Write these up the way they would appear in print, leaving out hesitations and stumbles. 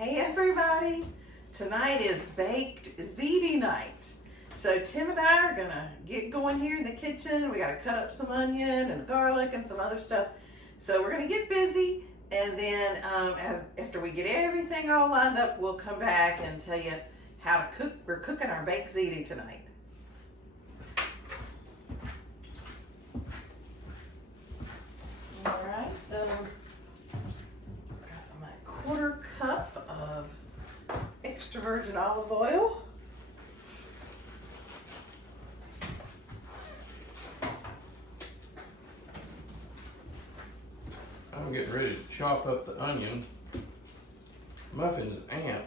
Hey everybody, tonight is baked ziti night. So Tim and I are gonna get going here in the kitchen. We gotta cut up some onion and garlic and some other stuff. So we're gonna get busy, and then after we get everything all lined up, we'll come back and tell you how to cook. We're cooking our baked ziti tonight. All right, so got my quarter cup of extra virgin olive oil. I'm getting ready to chop up the onion. Muffin's aunt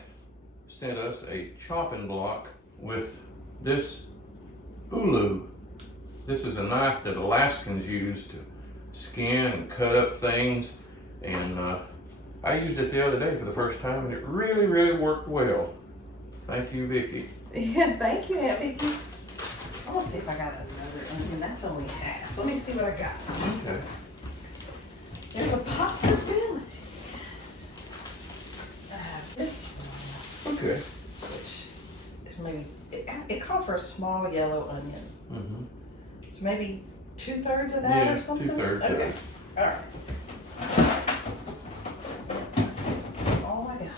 sent us a chopping block with this ulu. This is a knife that Alaskans use to skin and cut up things, and I used it the other day for the first time, and it really worked well. Thank you, Vicki. Yeah, thank you, Aunt Vicki. I'm gonna see if I got another onion. That's only half. Let me see what I got. Okay. There's a possibility I have this one, Okay. which is maybe, it called for a small yellow onion. Mm-hmm. So maybe 2/3 of that Yeah, or something? 2/3 of Okay, it. all right. That's all I got.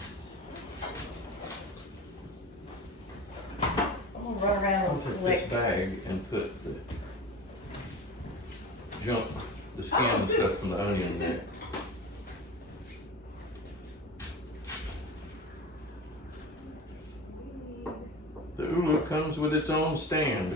I'm gonna run around I'll and take this collect. bag and put the junk, the skin and stuff from the onion in it. The ulu comes with its own stand.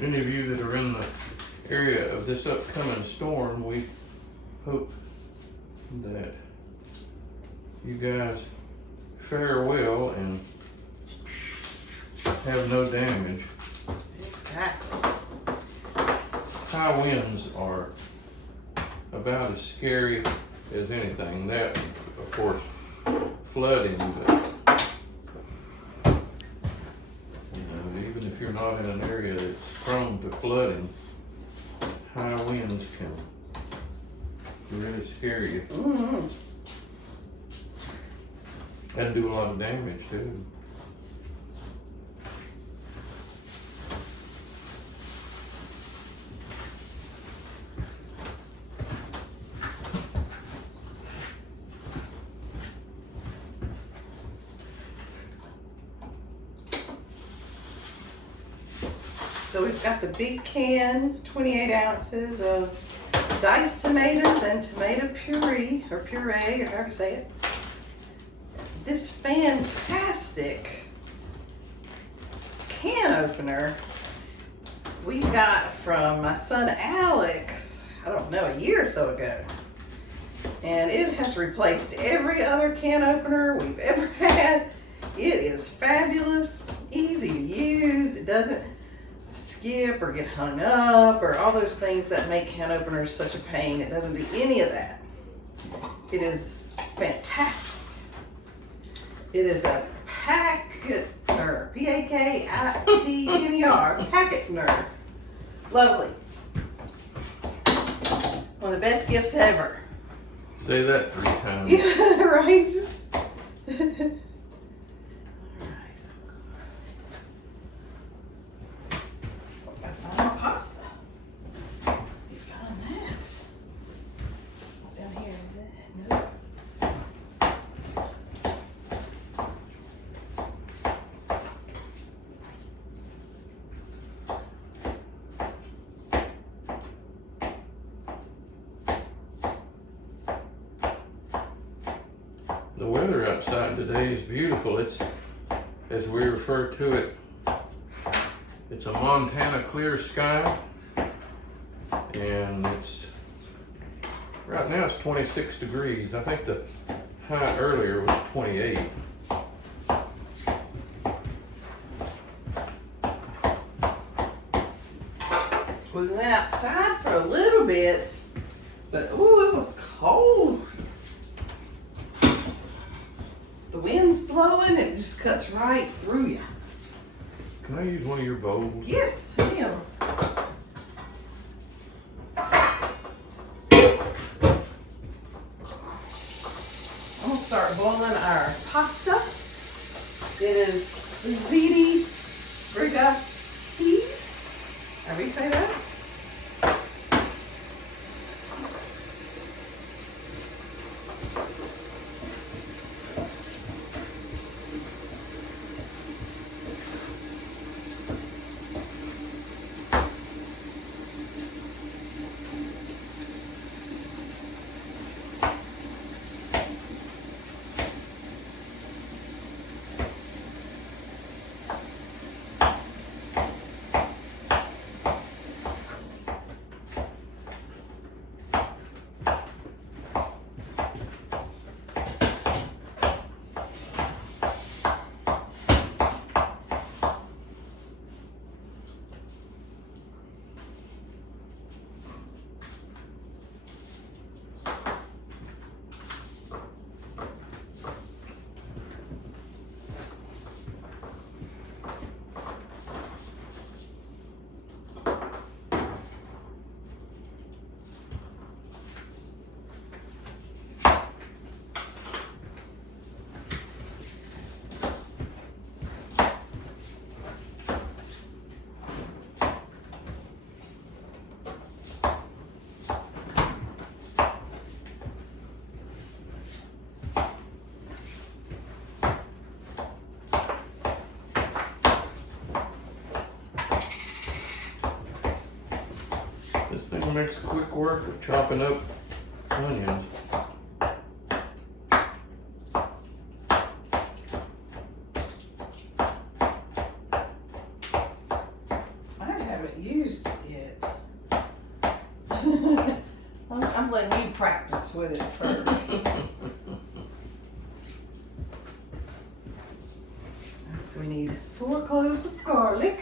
Any of you that are in the area of this upcoming storm, we hope that you guys fare well and have no damage. Exactly. High winds are about as scary as anything. That, of course, flooding, but even if you're not in an area that's prone to flooding, high winds can really scare you Mm-hmm. and do a lot of damage too. So we've got the big can, 28 ounces of diced tomatoes and tomato puree, or however you say it. This fantastic can opener we got from my son Alex, I don't know, a year or so ago. And it has replaced every other can opener we've ever had. It is fabulous, easy to use. It doesn't skip or get hung up or all those things that make can openers such a pain. It doesn't do any of that. It is fantastic. It is a packetner, P-A-K-I-T-N-E-R, packetner. Lovely. One of the best gifts ever. Say that 3 times. Yeah, right? Pasta. You found that? Down here, is it? Nope. The weather outside today is beautiful. It's, as we refer to it, it's a Montana clear sky, and it's, right now it's 26 degrees. I think the high earlier was 28. We went outside for a little bit, but ooh, it was cold. the wind's blowing and it just cuts right through you. Can I use one of your bowls? Yes, ma'am. I'm gonna start boiling our pasta. It is Ziti Brigati. However you say that. This thing makes quick work of chopping up onions. I haven't used it yet. I'm letting you practice with it first. Alright, so we need 4 cloves of garlic.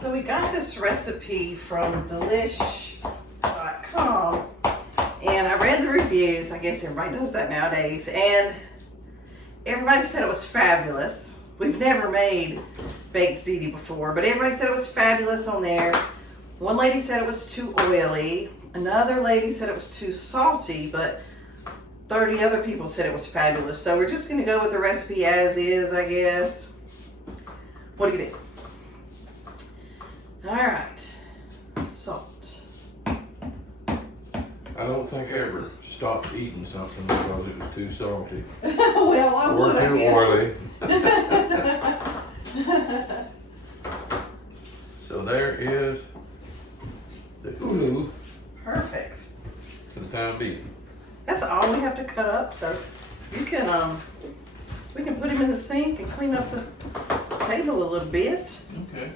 So we got this recipe from delish.com and I read the reviews. I guess everybody does that nowadays, and everybody said it was fabulous. We've never made baked ziti before, but everybody said it was fabulous on there. One lady said it was too oily. Another lady said it was too salty, but 30 other people said it was fabulous. So we're just gonna go with the recipe as is, I guess. What do you think? All right, salt. I don't think I ever stopped eating something because it was too salty. Well, I Or would, I too guess. oily. So there is the ulu Perfect. for the time being. That's all we have to cut up, so you can we can put him in the sink and clean up the table a little bit. Okay.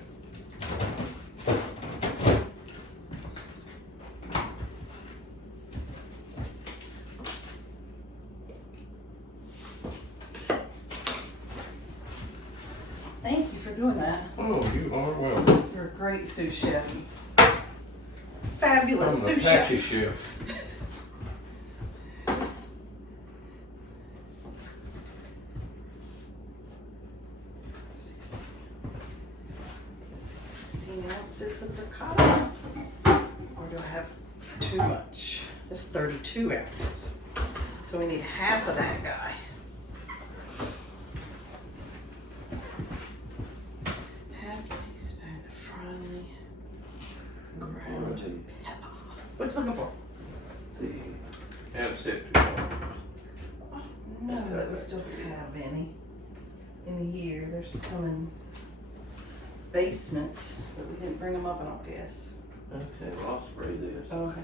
Thank you for doing that. Oh, you are welcome. You're a great sous chef. Fabulous I'm the sous chef. patchy chef. This is 16 ounces of ricotta. Or do I have too much? It's 32 ounces. So we need half of that guy. Half a teaspoon of finely ground pepper. What you looking for? The antiseptic. No, that we still in a year. There's some in basement, but we didn't bring them up, I don't guess. Okay, well, I'll spray this. Oh, okay.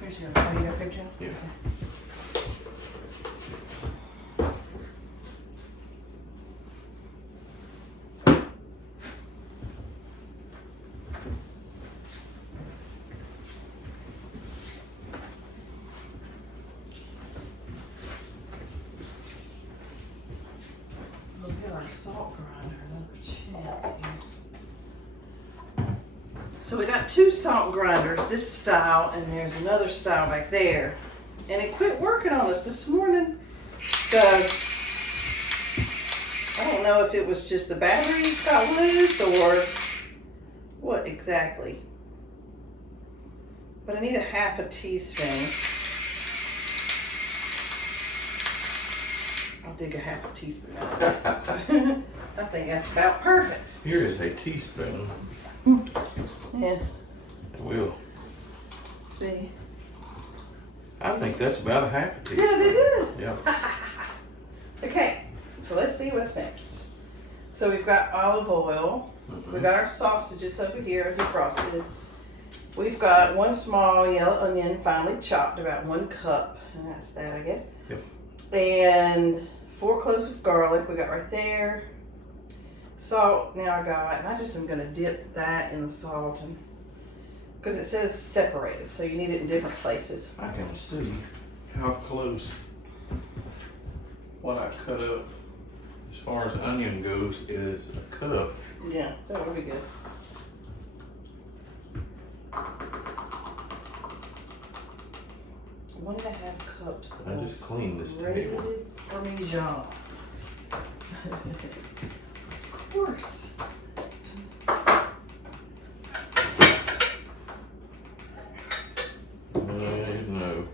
Here's your, oh, you got a paper towel? Yeah. Okay. We'll get our salt grinder another chance here. So we got two salt grinders, this style, and there's another style back there. And it quit working on us this morning. So I don't know if it was just the batteries got loose or what exactly. But I need a half a teaspoon. I'll dig a half a teaspoon out of it. I think that's about perfect. Here is a teaspoon. Yeah, We'll. see. I think that's about a half a teaspoon. Yeah, they did. Yeah. Okay, so let's see what's next. So we've got olive oil. Mhm. We've got our sausages over here, defrosted. We've got one small yellow onion, finely chopped, about 1 cup. And that's that, I guess. Yep. And 4 cloves of garlic we got right there. Salt, now I got, and I just am gonna dip that in the salt, and because it says separated, so you need it in different places. I can see how close what I cut up as far as onion goes is a cup. Yeah, that would be good. One and a half cups I of just cleaned this grated table. Parmesan. Of course. No.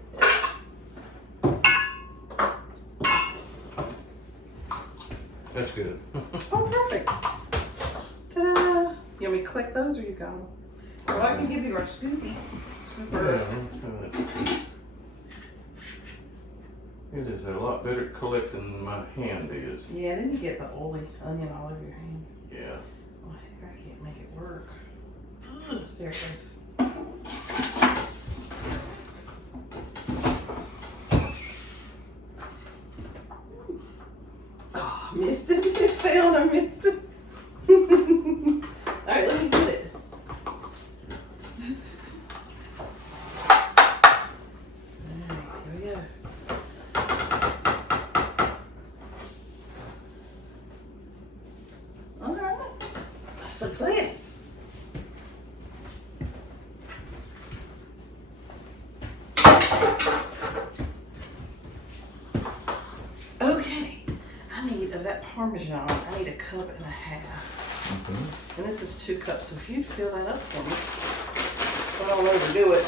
That's good. Oh, perfect. Ta-da! You want me to collect those or you got them? Well, I can give you our scoopy. Scooper. It is a lot better collecting than my hand is. Yeah, then you get the oily onion all over your hand. Yeah. Oh, heck, I can't make it work. Ugh, there it goes. Oh, missed it. It failed. I missed it. All right, let me get it. All right, here we go. All right, success. Okay, I need of that Parmesan. I need 1.5 cups. And this is 2 cups. So if you'd fill that up for me, so I don't overdo it.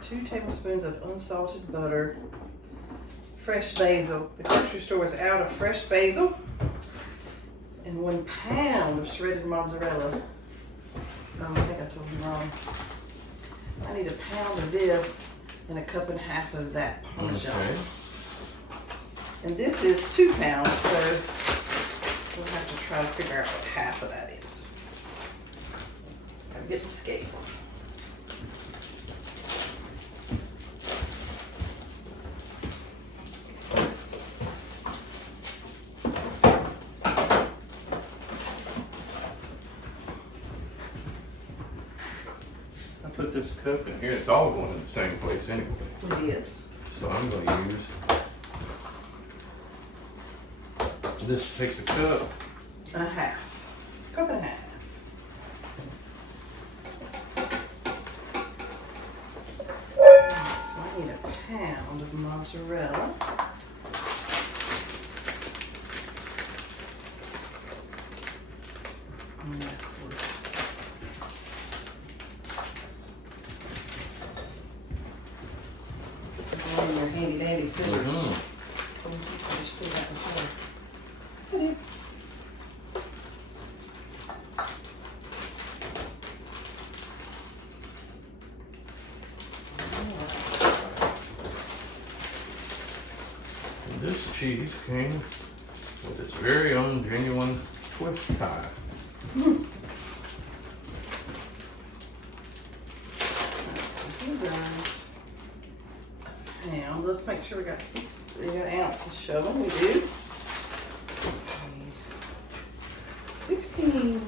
2 tablespoons of unsalted butter. Fresh basil. The grocery store is out of fresh basil. And 1 pound of shredded mozzarella. Oh, I think I told you wrong. I need 1 pound of this and 1.5 cups of that Parmesan. Okay. And this is 2 pounds, so we'll have to try to figure out what half of that is. Gotta get the scale. I put this cup in here. It's all going in the same place anyway. It is. So I'm going to use this. Takes a cup. 1/2. 1.5 cups. So I need 1 pound of mozzarella. And of course, all your handy dandy scissors. Mhm. Oh, I just threw that before. Ta-da. cheese came with its very own genuine twist tie. Now let's make sure we got 6 ounces showing. We do. 16.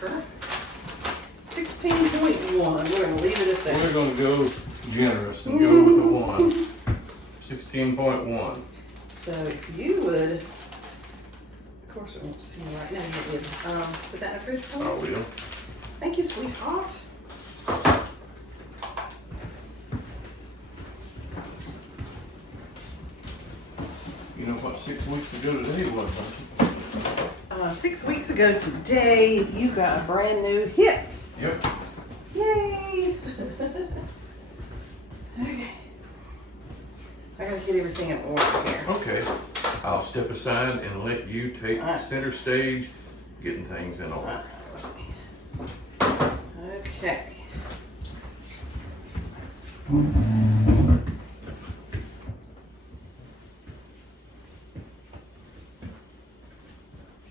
Perfect. 16.1. We're gonna leave it at that. We're gonna go generous and go with a 1. 16.1. So if you would, of course it won't see me right now. You did. Put that in the fridge for me. I will. Thank you, sweetheart. You know what 6 weeks ago today was, don't you? 6 weeks ago today, you got a brand new hit. Yep. Yay! Okay. I gotta get everything in order here. Okay. I'll step aside and let you take center stage, getting things in order. Let's see. Okay.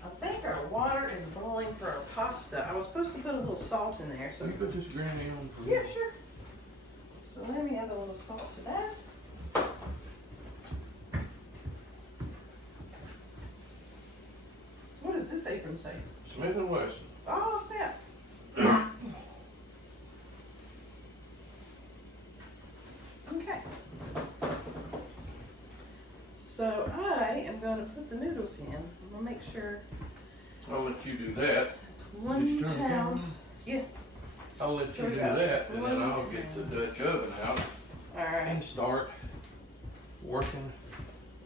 I think our water is boiling for our pasta. I was supposed to put a little salt in there, so Can you put this granny on for yeah, sure. So let me add a little salt to that. What does this apron say? Smith & Wesson. Oh, snap. Okay. So I am going to put the noodles in. I'm going to make sure I'll let you do that. it's Did 1 you turn the camera pound. on? Yeah. I'll let So you we do got that, and then 1 I'll get the Dutch oven out All right. and start working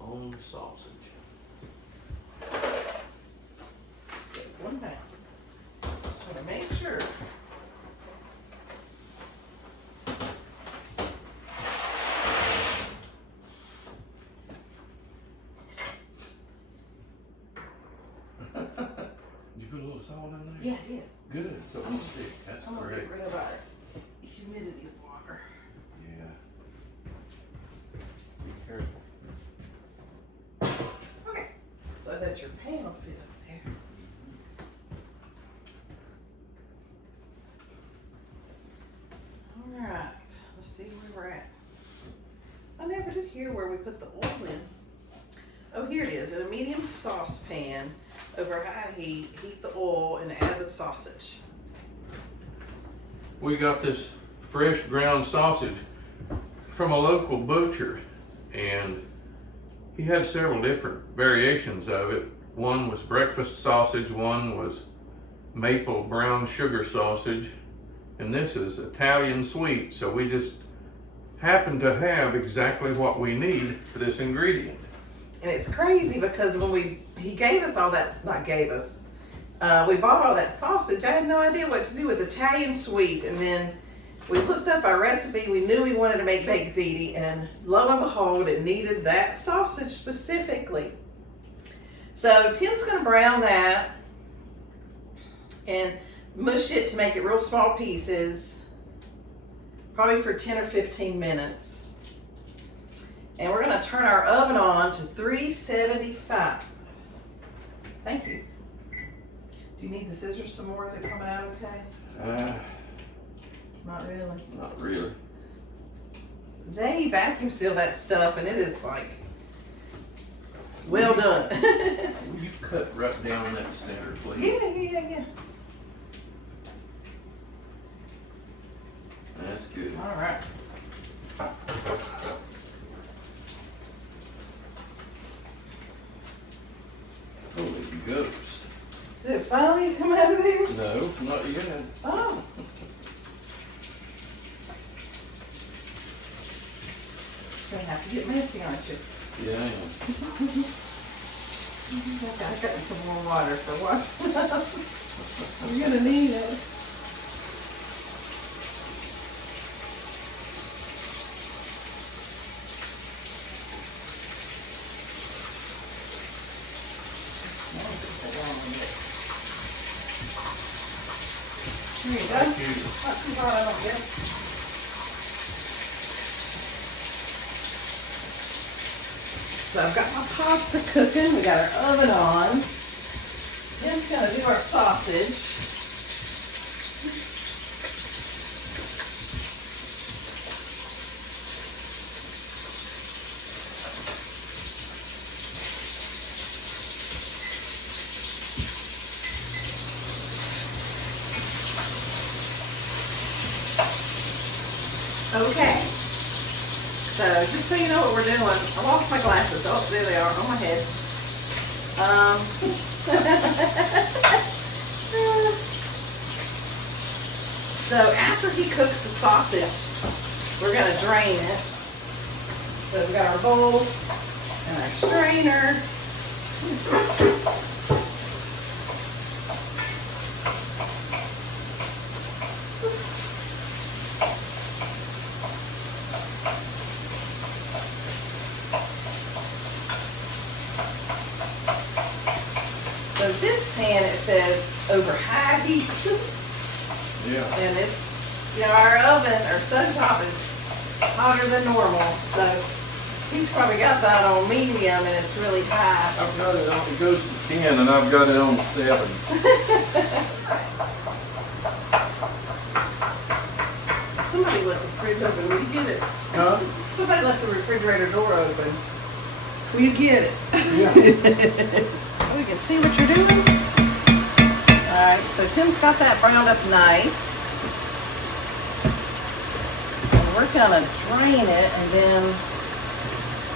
on the sausage. 1 pound. So to make sure. Did you put a little salt in there? Yeah, I did. Good, so it's thick. That's I'm going to great. get rid of our humidity water. Yeah. Be careful. Okay. So that your pan will fit up there. All right. Let's see where we're at. I never did hear where we put the oil in. Oh, here it is. In a medium saucepan over high heat, heat the oil and add the sausage. We got this fresh ground sausage from a local butcher, and he had several different variations of it. One was breakfast sausage, one was maple brown sugar sausage, and this is Italian sweet. So we just happen to have exactly what we need for this ingredient. And it's crazy because when he gave us all that, not gave us, we bought all that sausage. I had no idea what to do with Italian sweet. And then we looked up our recipe. We knew we wanted to make baked ziti, and lo and behold, it needed that sausage specifically. So Tim's gonna brown that and mush it to make it real small pieces, probably for 10 or 15 minutes. And we're gonna turn our oven on to 375. Thank you. Do you need the scissors some more? Is it coming out okay? Not really. Not really. They vacuum seal that stuff, and it is like, well done. Will you cut right down that center, please? Yeah. That's good. All right. Holy ghost. Did it finally come out of there? No, not yet. Oh. Gonna have to get messy, aren't you? Yeah, I am. I got some more water for washing up. You're gonna need it. There you go. Thank you. Not too hot, I don't guess. So I've got my pasta cooking. We got our oven on. Tim's gonna do our sausage. Okay, so just so you know what we're doing, I lost my glasses. Oh, there they are on my head. So after he cooks the sausage, we're gonna drain it. So we've got our bowl and our strainer. So this pan, it says over high heat. Yeah. And it's, you know, our oven, our stove top is hotter than normal. So he's probably got that on medium and it's really high. I've got it on, it goes to 10 and I've got it on 7. Somebody left the fridge open. Will you get it? Huh? Somebody left the refrigerator door open. Will you get it? Yeah. We can see what you're doing. Alright, so Tim's got that browned up nice. And we're gonna drain it and then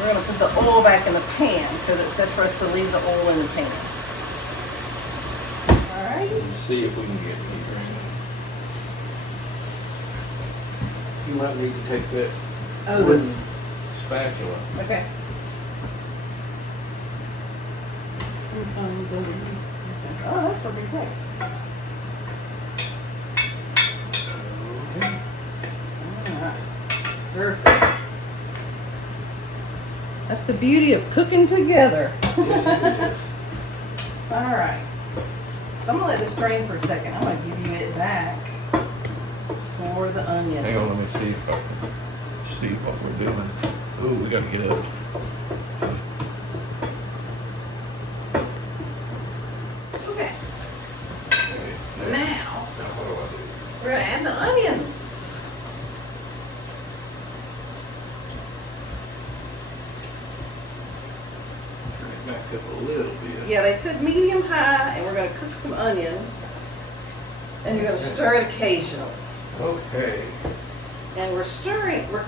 we're gonna put the oil back in the pan because it said for us to leave the oil in the pan. Alright. Let's see if we can get it drained. You might need to take that wooden spatula. Okay. Oh, that's pretty quick. Alright. Perfect. That's the beauty of cooking together. Yes, it is. Alright. So I'm gonna let this drain for a second. I'm gonna give you it back for the onions. Hang on, let me see if I can see what we're doing. Ooh, we gotta get up. Okay. Okay, Now, what do I do? we're gonna add the onions. Turn it back up a little bit. Yeah, they said medium high, and we're gonna cook some onions. And you're gonna stir it occasionally. Okay. And we're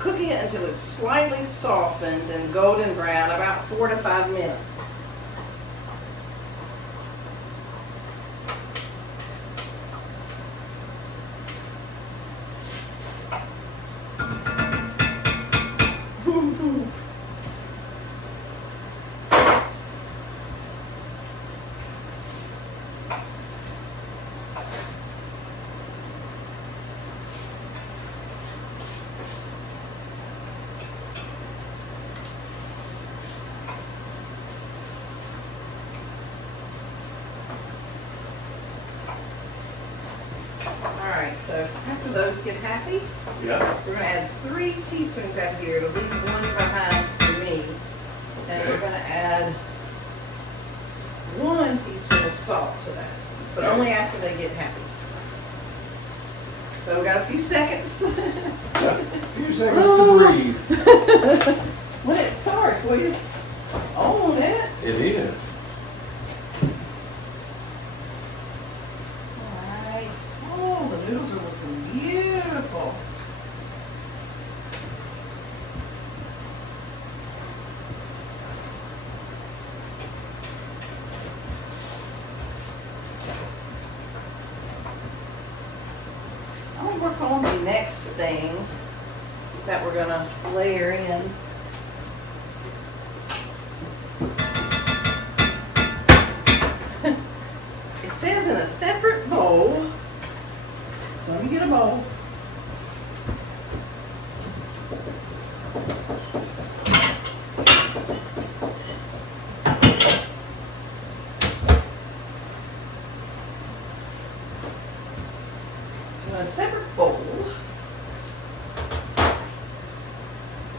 cooking it until it's slightly softened and golden brown, about 4 to 5 minutes. Alright, so after those get happy, Yeah. we're gonna add 3 teaspoons out here to leave 1 behind for me. And we're gonna add 1 teaspoon of salt to that, but only after they get happy. So we got a few seconds. Got a few seconds to breathe. When it starts, we just own it. It is. Alright. Oh, the noodles are looking beautiful. I'm gonna work on the next thing that we're gonna layer in. It says in a separate bowl. Let me get a bowl. in a separate bowl.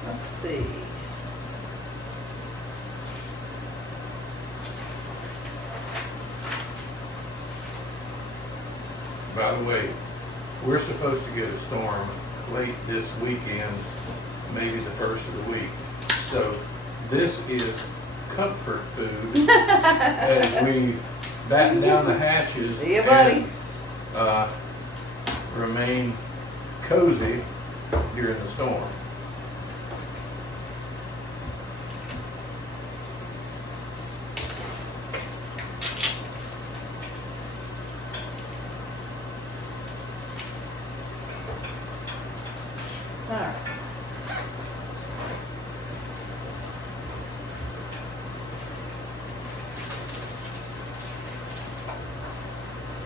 Let's see. By the way, we're supposed to get a storm late this weekend, maybe the first of the week. So this is comfort food as we batten down the hatches See you, buddy. and remain cozy during the storm. All right.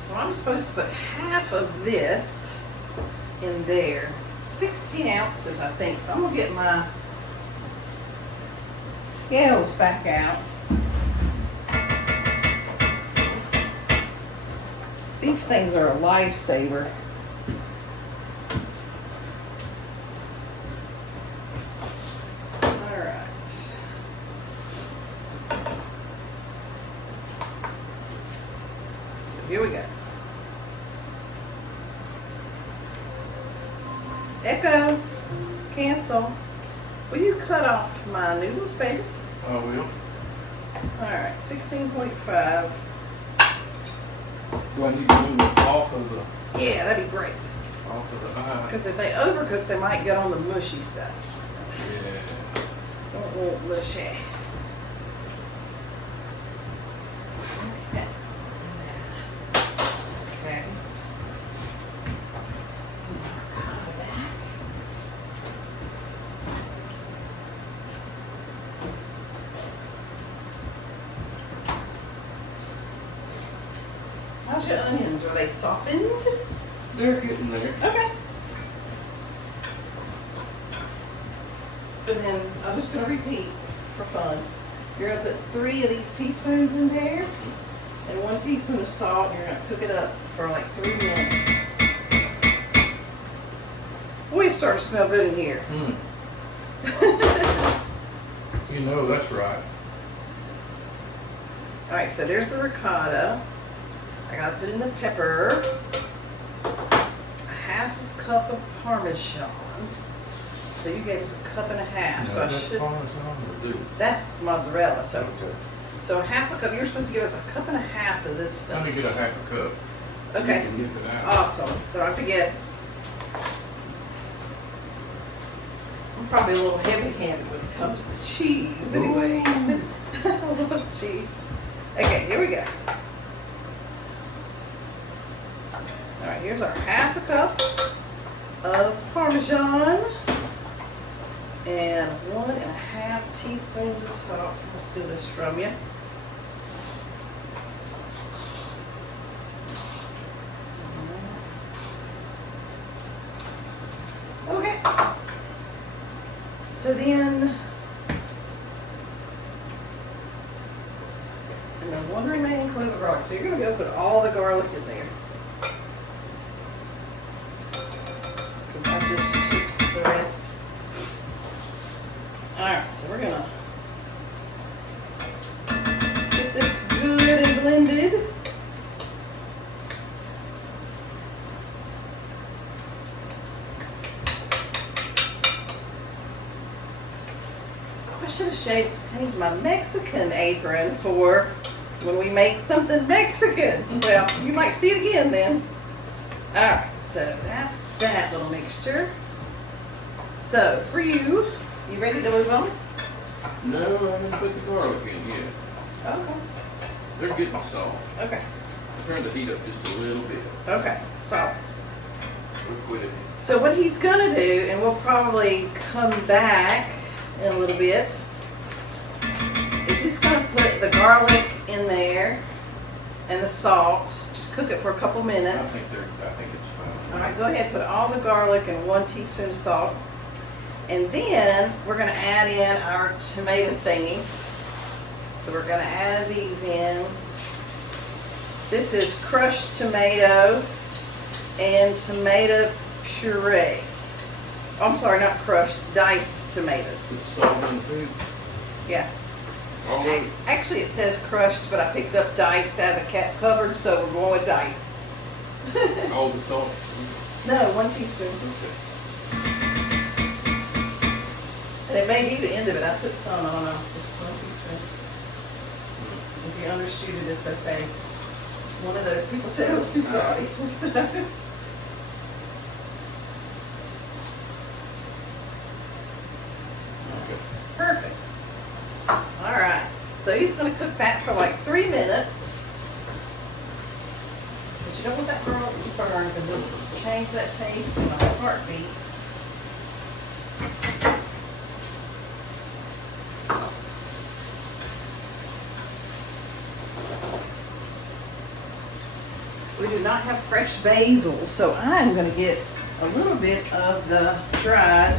So I'm supposed to put half of this in there. 16 ounces, I think. So I'm gonna get my scales back out. These things are a lifesaver. All right. So here we go. Echo, cancel. Will you cut off my noodles, baby? I will. All right, 16.5. Do I need to move it off of the Yeah, that'd be great. eye? Because if they overcook, they might get on the mushy side. Yeah. Don't want mushy. Okay. Okay. How's your onions? Are they softened? They're getting there. Okay. So then, I'm just gonna repeat for fun. You're gonna put 3 of these teaspoons in there, and 1 teaspoon of salt, and you're gonna cook it up for like 3 minutes. Boy, it's starting to smell good in here. You know that's right. Alright, so there's the ricotta. I gotta put in the pepper. A half a cup of Parmesan. So you gave us a cup and a half. So I That's should. Parmesan or this? That's mozzarella. So Okay. so half a cup. You're supposed to give us a cup and a half of this Let stuff. me get a half a cup. Okay. You can dip it out. Awesome. So I have to guess. I'm probably a little heavy-handed when it comes to cheese. Anyway, I love cheese. Okay, here we go. All right, here's our half a cup of Parmesan and 1.5 teaspoons of salt. So let's do this from you. Okay. So then, and then 1 remaining clove of garlic. So you're gonna go put all the garlic in there. Because I just took the rest. Alright, so we're gonna get this good and blended. I should have saved my Mexican apron for when we make something Mexican. Well, you might see it again then. Alright, so that's that little mixture. So, for you ready to move on? No, I haven't put the garlic in yet. Okay. They're getting soft. Okay. Turn the heat up just a little bit. Okay. So, We'll quit it. so what he's gonna do, and we'll probably come back in a little bit, is he's gonna put the garlic in there and the salt. Just cook it for a couple minutes. I think it's fine. All right, go ahead, put all the garlic and 1 teaspoon of salt. And then we're gonna add in our tomato thingies. So we're gonna add these in. This is crushed tomato. and tomato puree. Oh, I'm sorry, not crushed, diced tomatoes. Salt and food. Yeah. All of it. Actually, it says crushed, but I picked up diced out of the cat cupboard, so we're going with diced. All the salt. No, 1 teaspoon. And it may be the end of it. I took some, I don't know, just 1 teaspoon. If you undershoot it, it's okay. One of those people said it was too salty. Okay. Perfect. All right. So he's going to cook that for like 3 minutes. But you don't want that burn to burn because it'll change that taste in a heartbeat. We do not have fresh basil, so I'm going to get a little bit of the dried.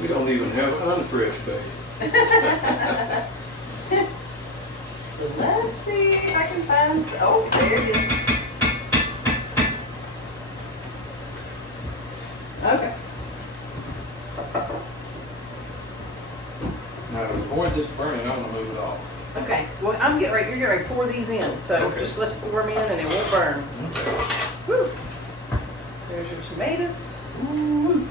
We don't even have unfresh basil. Let's see if I can find. Oh, there it is. Okay. Now to avoid this burning, I'm gonna move it off. Okay. Well, I'm getting ready. You're getting ready to pour these in. So Okay. just let's pour them in, and it won't burn. Okay. Whew. There's your tomatoes. Ooh.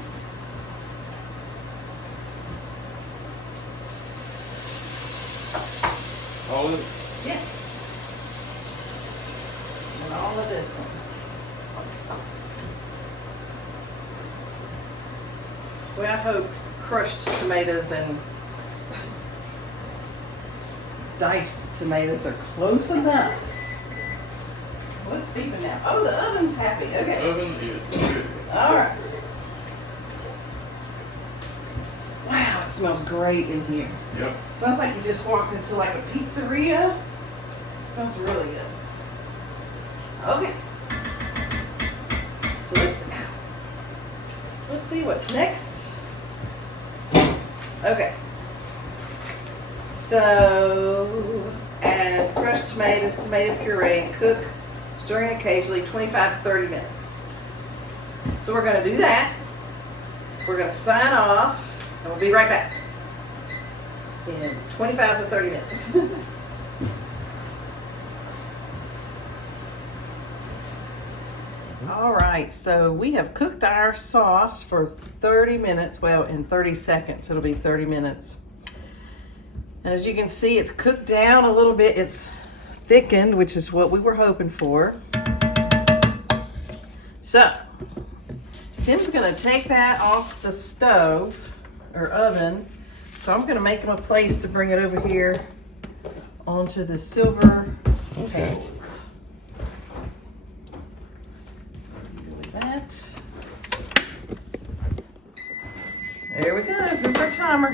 All of it? Yeah. And all of this one. Well, I hope crushed tomatoes and diced tomatoes are close enough. What's beeping now? Oh, the oven's happy. Okay. Oven is good. All right. Wow, it smells great in here. Yep. It smells like you just walked into like a pizzeria. It smells really good. Okay. So let's see what's next. Okay. So add crushed tomatoes, tomato puree, and cook, stirring occasionally, 25 to 30 minutes. So we're going to do that. We're going to sign off, and we'll be right back in 25 to 30 minutes. All right, so we have cooked our sauce for 30 minutes. Well, in 30 seconds, it'll be 30 minutes. And as you can see, it's cooked down a little bit. It's thickened, which is what we were hoping for. So, Tim's gonna take that off the stove or oven. So I'm gonna make him a place to bring it over here onto the silver table. With that. There we go. Here's our timer.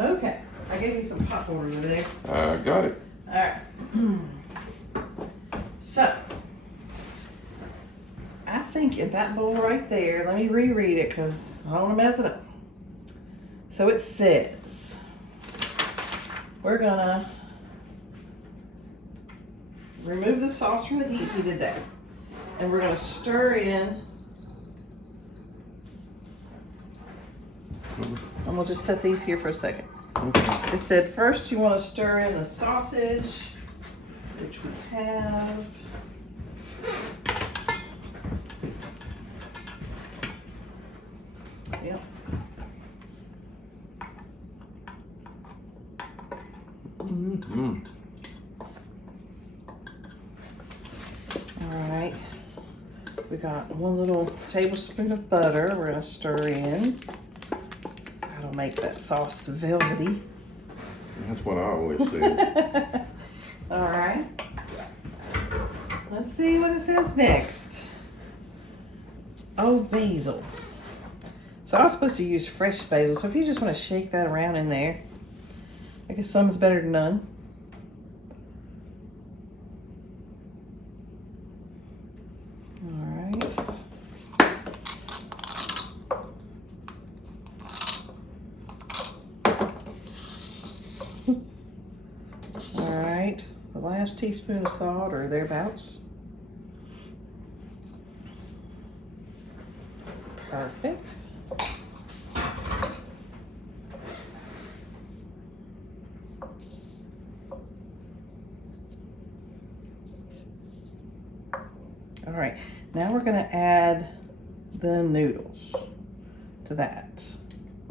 Okay. I gave you some popcorn over there. I got it. All right. So, I think in that bowl right there, let me reread it because I don't want to mess it up. So it says, we're gonna remove the sauce from the heat. He did that. And we're gonna stir in. And we'll just set these here for a second. Okay. It said first you want to stir in the sausage, which we have. Yep. Mm-hmm. All right. We got 1 little tablespoon of butter we're going to stir in. That'll make that sauce velvety. That's what I always say. All right. Let's see what it says next. Oh, basil. So I was supposed to use fresh basil. So if you just want to shake that around in there, I guess some is better than none. All right. right, the last teaspoon of salt or thereabouts. Perfect. All right, now we're gonna add the noodles to that.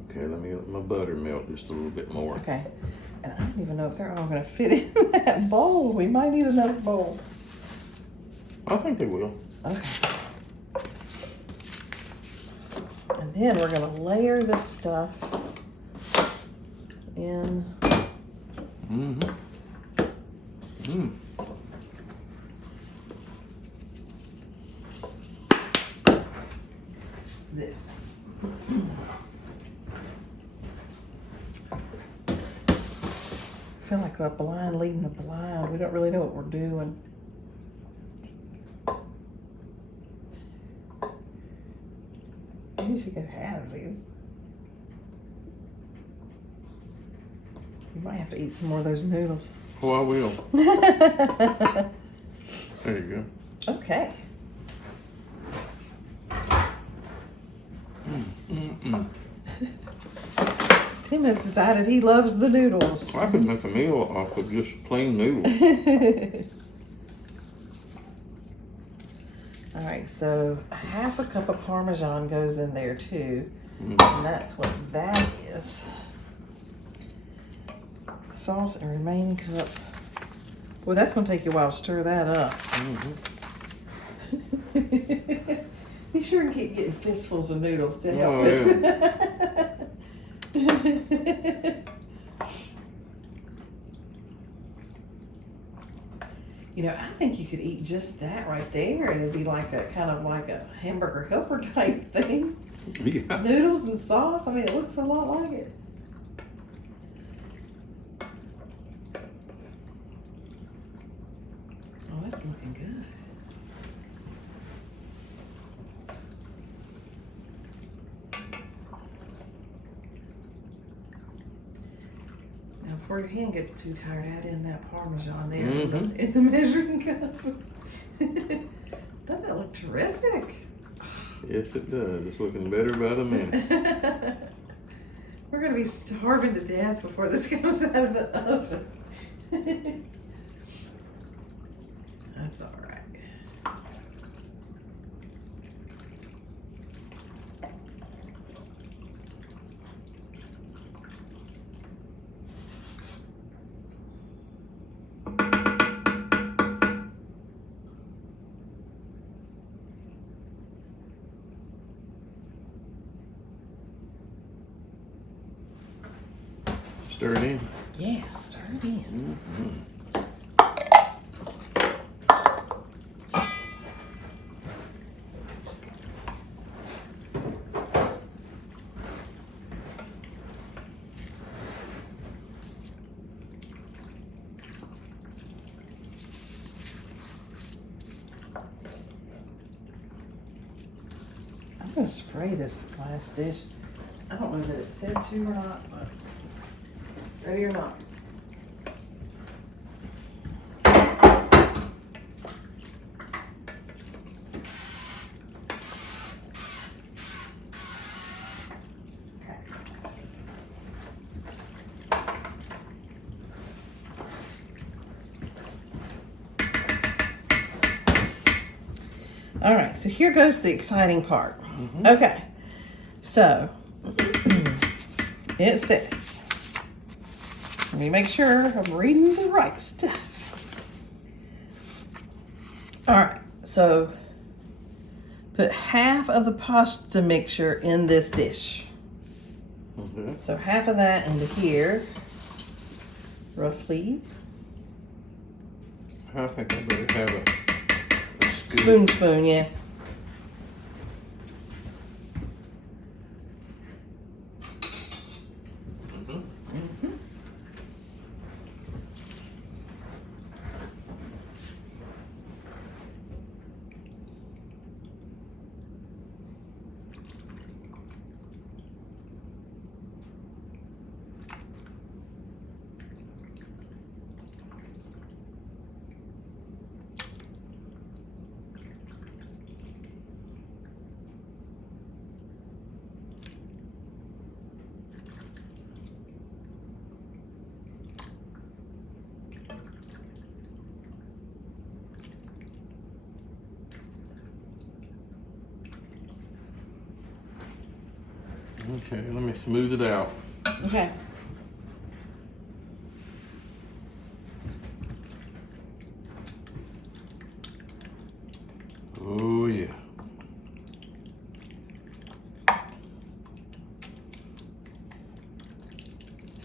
Okay, let me let my butter melt just a little bit more. Okay, and I don't even know if they're all gonna fit in that bowl. We might need another bowl. I think they will. Okay. And then we're gonna layer this stuff in. Mm-hmm. Mm. This. I feel like the blind leading the blind. We don't really know what we're doing. Maybe you should get halves these. You might have to eat some more of those noodles. Oh, I will. There you go. Okay. Mm-mm. Tim has decided he loves the noodles. I could make a meal off of just plain noodles. All right, so half a cup of Parmesan goes in there too. And that's what that is. Sauce and remaining cup. Well, that's gonna take you a while to stir that up. Be sure and keep getting fistfuls of noodles to help You know, I think you could eat just that right there, and it'd be like a kind of like a hamburger helper type thing. Yeah. Noodles and sauce. I mean, it looks a lot like it. Oh, that's looking good. Now, before your hand gets too tired, add in that Parmesan there in the measuring cup. Doesn't that look terrific? Yes, it does. It's looking better by the minute. We're going to be starving to death before this comes out of the oven. That's all right. Stir it in. Yeah, stir it in. I'm going to spray this last dish. I don't know that it said to or not, but ready or not. Okay. All right, so here goes the exciting part. Okay, so it says, let me make sure I'm reading the right stuff. All right, so put half of the pasta mixture in this dish. So half of that into here, roughly. I think I better have a Spoon, yeah. Okay, let me smooth it out. Okay. Oh yeah.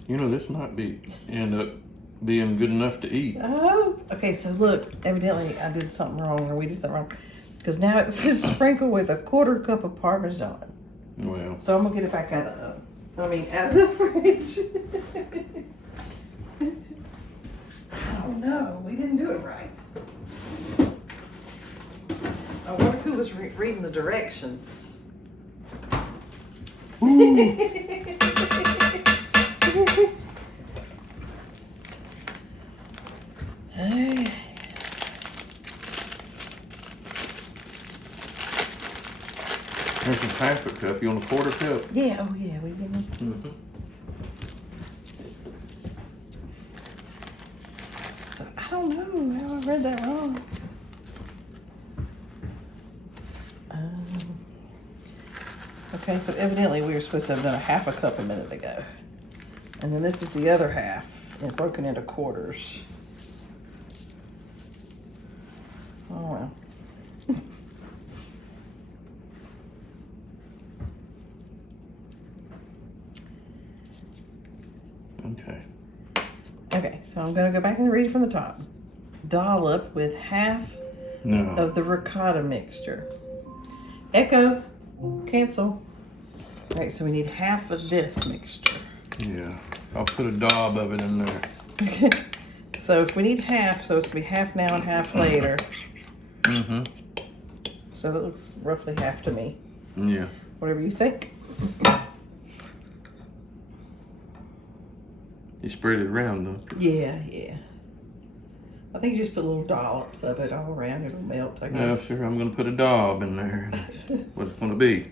You know, this might end up being good enough to eat. Oh, okay. So look, evidently I did something wrong, or we did something wrong, because now it says sprinkle with a 1/4 cup of Parmesan. Well, So I'm gonna get it back out of the oven. Out of the fridge. Oh no, we didn't do it right. I wonder who was reading the directions. Hey. there's a 1/2 cup. You want a 1/4 cup? Yeah, oh yeah, we didn't. Mm-hmm. So I don't know how I read that wrong. Okay, so evidently we were supposed to have done a 1/2 cup a minute ago. And then this is the other half, and broken into quarters. Oh well. Okay. Okay, so I'm gonna go back and read it from the top. Dollop with 1/2 No. of the ricotta mixture. Echo, cancel. All right, so we need 1/2 of this mixture. Yeah. I'll put a daub of it in there. Okay. So if we need 1/2, so it's gonna be 1/2 now and 1/2 later. Mm-hmm. So that looks roughly 1/2 to me. Yeah. Whatever you think. You spread it around though. Yeah, yeah. I think you just put little dollops of it all around. It'll melt, I No, guess. sure. I'm gonna put a daub in there. That's what it's gonna be.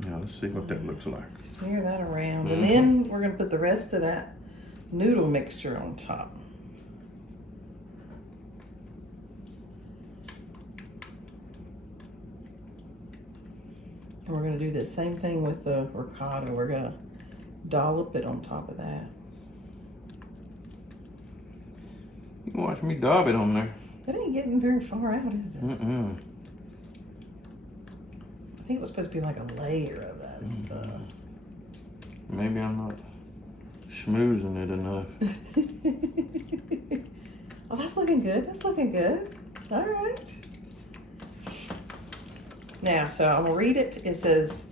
Now let's see what that looks like. Smear that around. And then we're going to put the rest of that noodle mixture on top. And we're going to do the same thing with the ricotta. We're going to dollop it on top of that. You can watch me daub it on there. That ain't getting very far out, is it? Mm-mm. I think it was supposed to be like a layer of that stuff. Maybe I'm not schmoozing it enough. Oh, that's looking good. That's looking good. All right. Now, so I'm gonna read it. It says,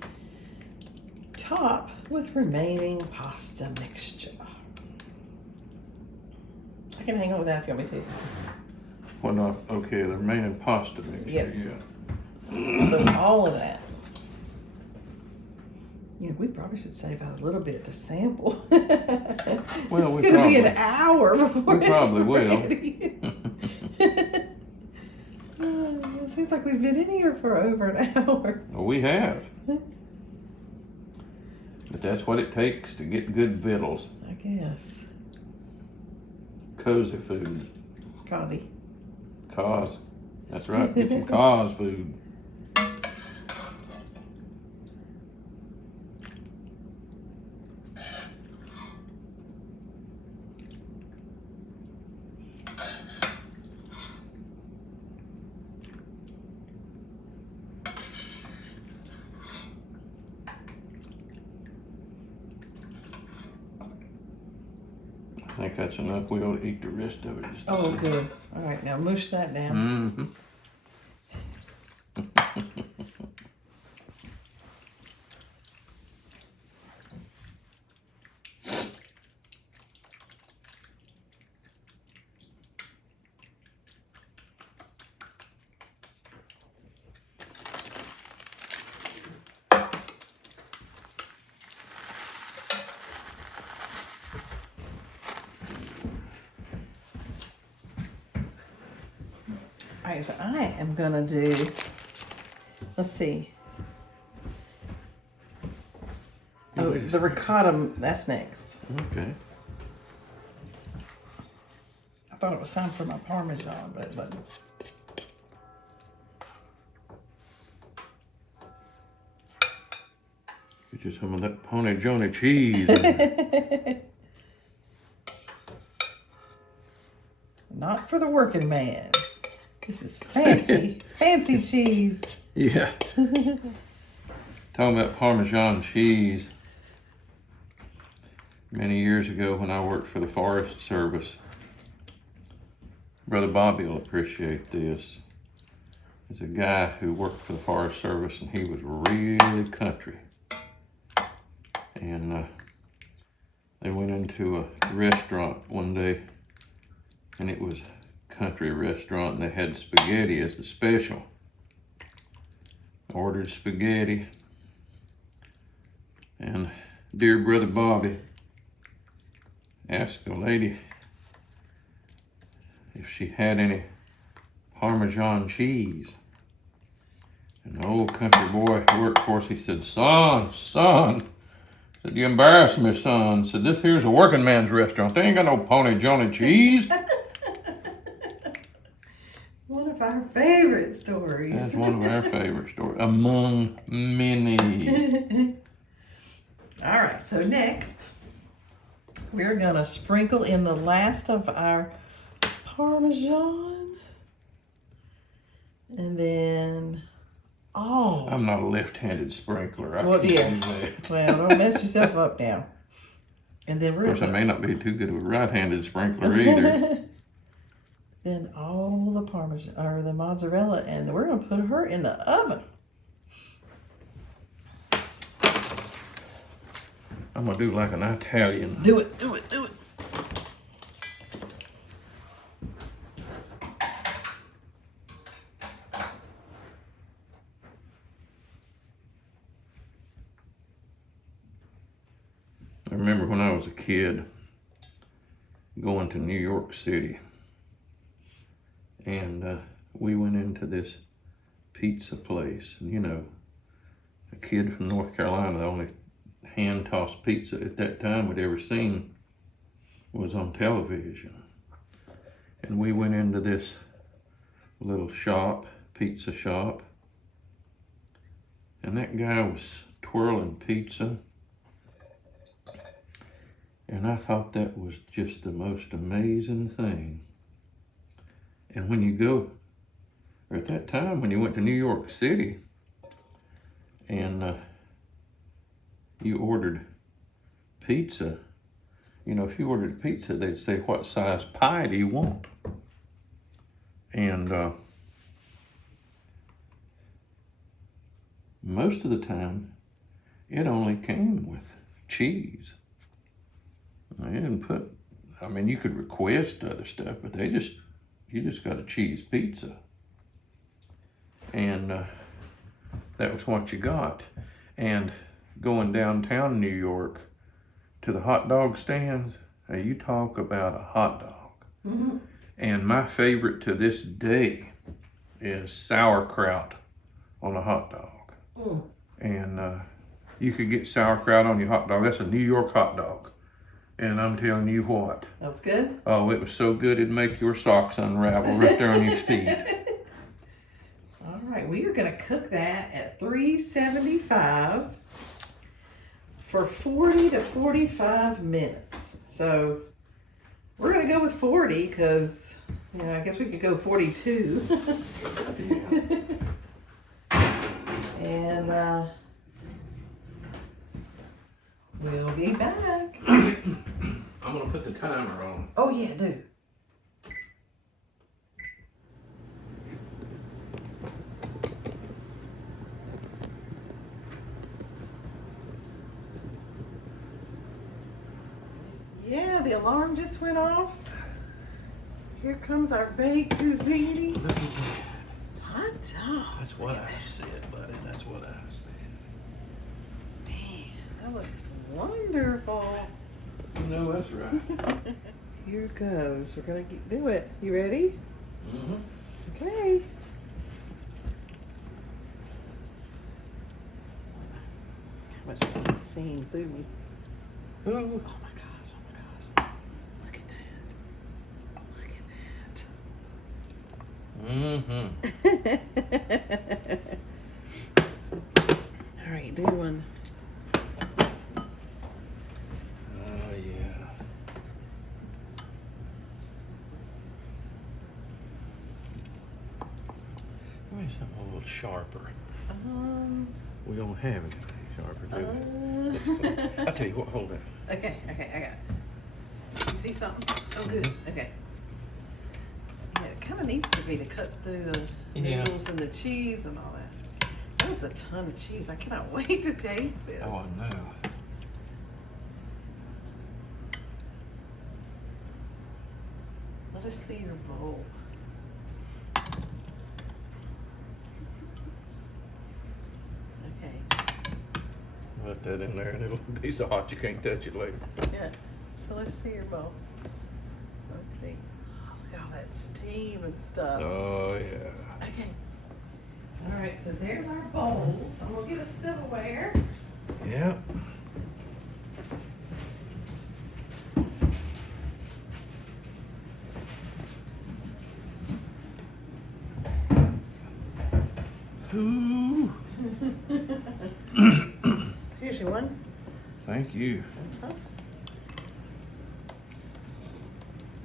top with remaining pasta mixture. I can hang on with that if you want me to. Well, not okay. The remaining pasta mixture. Yep. Yeah. So all of that. You know, we probably should save out a little bit to sample. Well, it's gonna be an hour before we probably will. ready. It seems like we've been in here for over an hour. Well, we have. But that's what it takes to get good victuals. I guess. Cozy food. Cozy. Cause. That's right. Get some cause food. I think that's enough. We ought to eat the rest of it. Oh, good. All right, now mush that down. Mm-hmm. All right, so I am gonna do, let's see. Oh, the ricotta, that's next. Okay. I thought it was time for my Parmesan, but it wasn't. Get you some of that Pony Johnny cheese. Not for the working man. This is fancy, fancy cheese. Yeah. Talking about Parmesan cheese. Many years ago when I worked for the Forest Service, Brother Bobby will appreciate this. There's a guy who worked for the Forest Service and he was really country. And they went into a restaurant one day and it was a country restaurant and they had spaghetti as the special. I ordered spaghetti and dear Brother Bobby asked the lady if she had any Parmesan cheese. And the old country boy who worked for us, he said, son, said, you embarrass me, son. Said, this here's a working man's restaurant. They ain't got no Pony Johnny cheese. One of our favorite stories. That's one of our favorite stories, among many. All right, so next, we're gonna sprinkle in the last of our Parmesan. And then, I'm not a left-handed sprinkler. I Well, can't yeah. do that. Well, don't mess yourself up now. And then Of we're course, I may not be too good of a right-handed sprinkler either. Then all the Parmesan, or the mozzarella, and we're gonna put her in the oven. I'm gonna do like an Italian. Do it, do it, do it. I remember when I was a kid going to New York City and we went into this pizza place, and you know, a kid from North Carolina, the only hand-tossed pizza at that time we'd ever seen was on television. And we went into this little shop, pizza shop, and that guy was twirling pizza. And I thought that was just the most amazing thing. And when you go, or at that time when you went to New York City and you ordered pizza, you know, if you ordered pizza, they'd say, what size pie do you want? And most of the time, it only came with cheese. They didn't put, I mean, you could request other stuff, but you just got a cheese pizza. And that was what you got. And going downtown New York to the hot dog stands, you talk about a hot dog. Mm-hmm. And my favorite to this day is sauerkraut on a hot dog. Mm. And you could get sauerkraut on your hot dog. That's a New York hot dog. And I'm telling you what. That was good? Oh, it was so good it'd make your socks unravel right there on your feet. All right, we are gonna cook that at 375 for 40 to 45 minutes. So we're gonna go with 40 because, you know, I guess we could go 42. And we'll be back. I'm gonna put the timer on. Oh yeah, do. Yeah, the alarm just went off. Here comes our baked ziti. Look at that. Hot dog. That's what I said, buddy. That's what I said. Man, that looks wonderful. You know that's right. Here goes. We're gonna do it. You ready? Mm-hmm. Okay. How much can you see through me? Ooh. Oh my gosh. Mm-hmm. All right, do one. Oh, yeah. Maybe something a little sharper. We don't have anything sharper, do we? That's fine. I'll tell you what, hold that. Okay, I got it. You see something? Oh, good. Okay. Yeah, it kind of needs to be to cut through the noodles and the cheese and all that. That's a ton of cheese. I cannot wait to taste this. Oh, I know. Let us see your bowl. Okay. Put that in there and it'll be so hot you can't touch it later. Yeah. So let's see your bowl. Let's see. Oh, look at all that steam and stuff. Oh, yeah. Okay. All right, so there's our bowls. I'm gonna get a silverware. Yep. Ooh. Here's your one. Thank you. All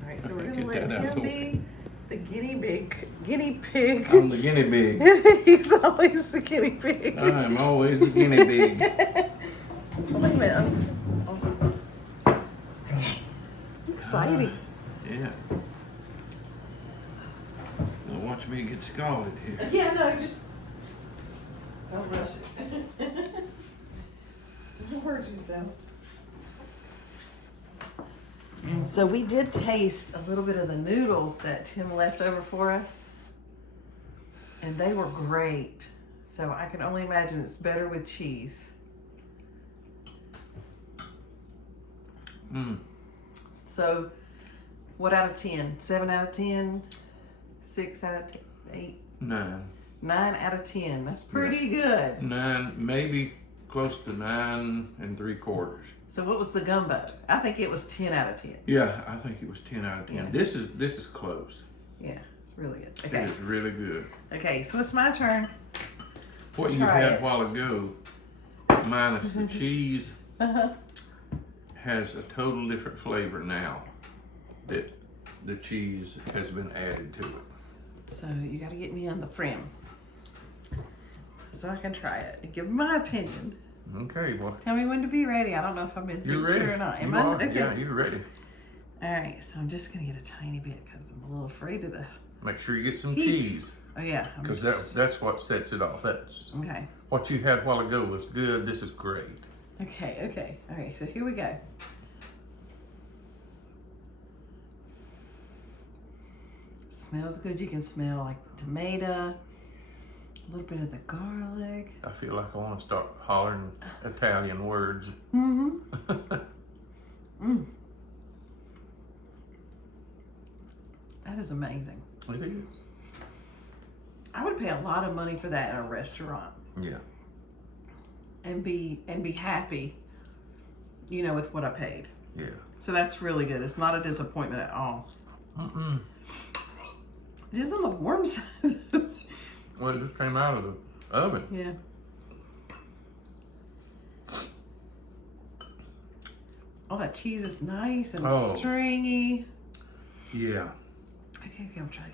right, so we're Okay, gonna get let that out of Tim the be the guinea pig. I'm the guinea pig. He's always the guinea pig. I am always the guinea pig. Oh, wait a minute. Exciting. Yeah. Now watch me get scalded here. Yeah, no, just don't rush it. Don't hurt yourself. So we did taste a little bit of the noodles that Tim left over for us, and they were great. So I can only imagine it's better with cheese. So what out of 10? 7 out of 10? 6 out of 10? 8? 9. 9 out of 10. That's pretty good. 9, maybe close to 9 3/4. So what was the gumbo? I think it was 10 out of 10. Yeah, I think it was 10 out of 10. Yeah. This is close. Yeah, it's really good. It Okay. is really good. Okay, so it's my turn. What you Try had it. a while ago, minus the cheese, has a total different flavor now that the cheese has been added to it. So you got to get me on the frame so I can try it and give my opinion. Okay, well, Tell me when to be ready. I don't know if I've been you're ready. sure or not. Am You I? are. Okay. Yeah, you're ready. All right, so I'm just gonna get a tiny bit because I'm a little afraid of the. Make sure you get some Heat. cheese, Oh yeah. I'm because just- that's what sets it off. That's Okay. what you had a while ago was good. This is great. Okay. Okay. All right. So here we go. It smells good. You can smell like the tomato, a little bit of the garlic. I feel like I want to start hollering Italian words. That is amazing. It is. I would pay a lot of money for that in a restaurant Yeah. and be happy, you know, with what I paid. Yeah. So that's really good. It's not a disappointment at all. It is on the warm side. Well, it just came out of the oven. Yeah. Oh, that cheese is nice and Oh. stringy. Yeah. Okay, I'm trying.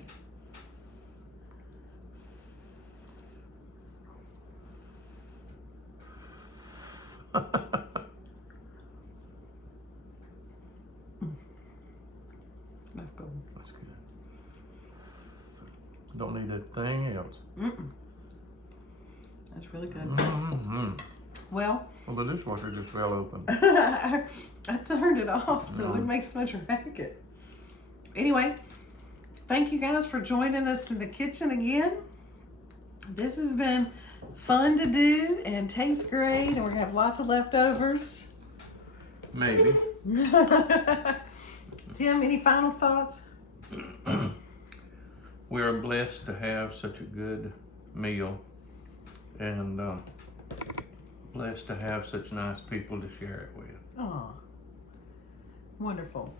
That's good. That's good. Don't need a thing else. That's really good. Mm-hmm. Well, Well, the dishwasher just fell open. I turned it off so it would make so much racket. Anyway, thank you guys for joining us in the kitchen again. This has been fun to do and tastes great, and we're gonna have lots of leftovers. Maybe. Tim, any final thoughts? We are blessed to have such a good meal, and blessed to have such nice people to share it with. Oh, wonderful.